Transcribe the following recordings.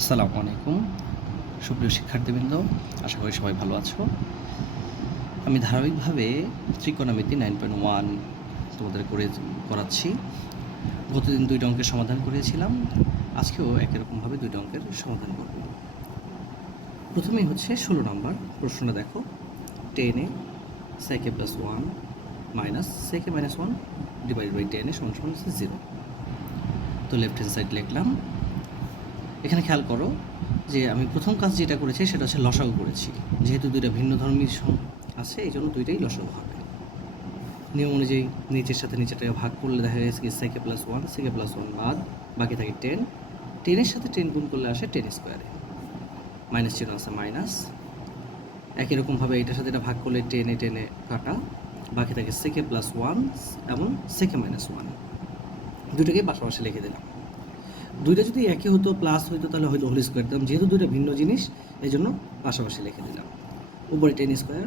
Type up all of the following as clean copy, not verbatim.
আসসালামু আলাইকুম সুপ্রিয় শিক্ষার্থীবৃন্দ, আশা করি সবাই ভালো আছো। আমি ধারাবাহিকভাবে ত্রিকোণমিতি 9.1 তোমাদের করাচ্ছি। গতদিন 2টা অঙ্কের সমাধান করেছিলাম, আজকেও একই রকমভাবে 2টা অঙ্কের সমাধান করব। প্রথমেই হচ্ছে 16 নম্বর প্রশ্নটা দেখো। 10 এ sec a plus 1 minus sec a minus 1 divided by 10 সমান 0। তো লেফট হ্যান্ড সাইড লিখলাম। এখানে খেয়াল করো যে আমি প্রথম কাজ যেটা করেছি সেটা হচ্ছে লসাগু করেছি। যেহেতু 2টা ভিন্ন ধর্মী আছে, এই জন্য 2টাই লসাগু হবে। নিয়ম অনুযায়ী নিচের সাথে নিচেটাকে ভাগ করলে দেখা গেছে কি sec a plus 1 sec a plus 1 বাদ, বাকি থাকে 10। 10 সাথে 10 গুণ করলে আসে 10 স্কোয়ারে, মাইনাস চিহ্ন আছে মাইনাস। একই রকমভাবে এটার সাথে এটা ভাগ করলে 10 কাটা, বাকি থাকে sec a plus 1 এবং sec a minus 1। দুটোকে পাশাপাশি লিখে দিলাম। 2টা যদি একই হতো প্লাস হইতো তাহলে হয়তো হোল স্কোয়ার দিতাম, যেহেতু 2টা ভিন্ন জিনিস এই জন্য পাশাপাশি লিখে দিলাম। উপরে 10 square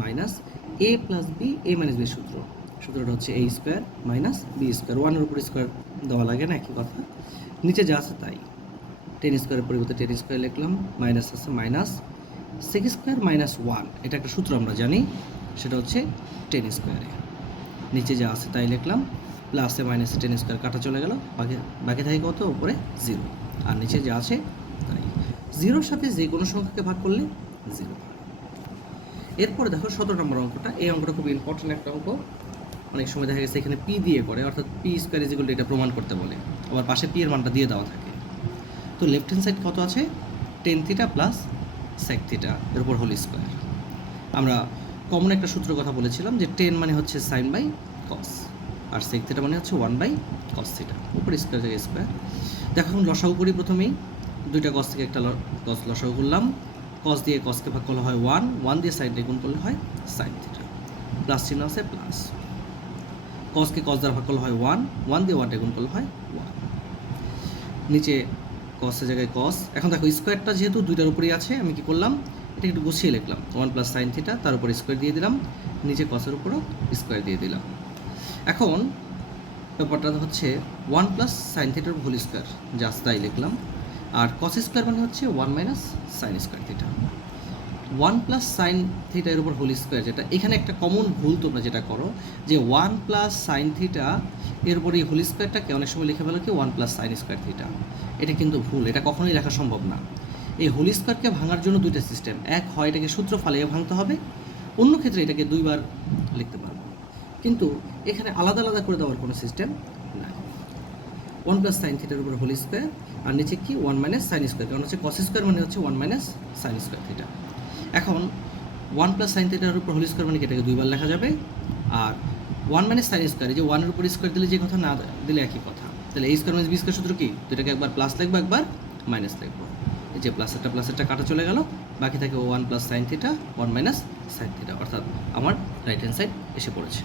minus a plus b a minus b সূত্রটা হচ্ছে a square minus B square. 1-এর উপর স্কোয়ার দেওয়া লাগে না, একই কথা। নিচে যা আছে তাই, 10 স্কোয়ারের পরিবর্তে 10 স্কোয়ার লিখলাম, মাইনাস আছে মাইনাস sec স্কোয়ার মাইনাস 1, এটা একটা সূত্র আমরা জানি, সেটা হচ্ছে 10 স্কোয়ারে। নিচে যা আছে তাই লিখলাম, প্লাসে মাইনাসে 10 স্কোয়ার কাটা চলে গেল, বাকি থাকে কত? উপরে 0, আর নিচে যা আছে তাই। 0-র সাথে যে কোনো সংখ্যাকে ভাগ করলে 0। এরপরে দেখো 17 নম্বর অঙ্কটা। এই অঙ্কটা খুব ইম্পর্টেন্ট একটা অঙ্ক। অনেক সময় দেখা গেছে এখানে পি দিয়ে করে, অর্থাৎ P square is equal to এটা প্রমাণ করতে বলে, আবার পাশে পি এর মানটা দিয়ে দেওয়া থাকে। তো লেফট হ্যান্ড সাইড কত আছে? Tan theta plus sec theta এর উপর হোল স্কোয়ার। আমরা কমন একটা সূত্র কথা বলেছিলাম যে 10 মানে হচ্ছে সাইন বাই কস, আর সেক থিটা মানে হচ্ছে 1 বাই কস থিটা, উপর স্কোয়ার থেকে স্কোয়ার। দেখো এখন লসাগু করি। প্রথমেই 2টা কস থেকে একটা কস লসাগু করলাম। কস দিয়ে কসকে ভাগ করলে হয় 1 দিয়ে সাইন দিয়ে গুণ করলে হয় সাইন থিটা, প্লাস চিহ্ন আছে প্লাস। কসকে কস দ্বারা ভাগ করলে হয় 1 দিয়ে 1 গুণ করলে হয় 1। নিচে কসের জায়গায় কস। এখন দেখো স্কোয়ারটা যেহেতু 2টার উপরেই আছে, আমি কি করলাম, এটা একটু গুছিয়ে লিখলাম। 1 প্লাস সাইন থিটা, তার উপর স্কোয়ার দিয়ে দিলাম, নিচে কসের উপরও স্কোয়ার দিয়ে দিলাম। এখন ব্যাপারটা হচ্ছে 1 প্লাস সাইন থিটার হোল স্কোয়ার, জাস্ট তাই লিখলাম। আর কস স্কোয়ার মানে হচ্ছে 1 minus sine square theta. 1 plus sine theta এর উপর হোল স্কোয়ার, যেটা এখানে একটা কমন ভুল তোমরা যেটা করো যে 1 প্লাস সাইন থিটা এর উপর এই হোল স্কোয়ারটাকে অনেক সময় লিখে ফেলো কি 1 প্লাস সাইন স্কোয়ার থিটা। এটা কিন্তু ভুল, এটা কখনোই লেখা সম্ভব না। এই হোল স্কোয়ারকে ভাঙার জন্য 2টা সিস্টেম, এক হয় এটাকে সূত্র ফালিয়ে ভাঙতে হবে, অন্য ক্ষেত্রে এটাকে 2বার লিখতে পারবো, কিন্তু এখানে আলাদা আলাদা করে দেওয়ার কোনো সিস্টেম নাই। 1 প্লাস সাইন থিটার উপর হোল স্কোয়ার, আর নিচে কি 1 মাইনাস সাইন স্কোয়ার, কারণ হচ্ছে কস স্কোয়ার মানে হচ্ছে 1 মাইনাস সাইন স্কোয়ার থিটা। এখন 1 প্লাস সাইন থিটার উপর হোল স্কোয়ার মানে কি এটাকে 2বার লেখা যাবে, আর 1 মাইনাস সাইন স্কোয়ার, এই যে 1-এর উপর স্কোয়ার দিলে যে কথা, না দিলে একই কথা। তাহলে a square minus B square সূত্র কি, দুটাকে একবার প্লাস লিখবো একবার মাইনাস লিখবো। এই যে প্লাসেরটা কাটা চলে গেল, বাকি থাকে 1 plus sine theta 1 minus sine theta, অর্থাৎ আমার রাইট হ্যান্ড সাইড এসে পড়েছে।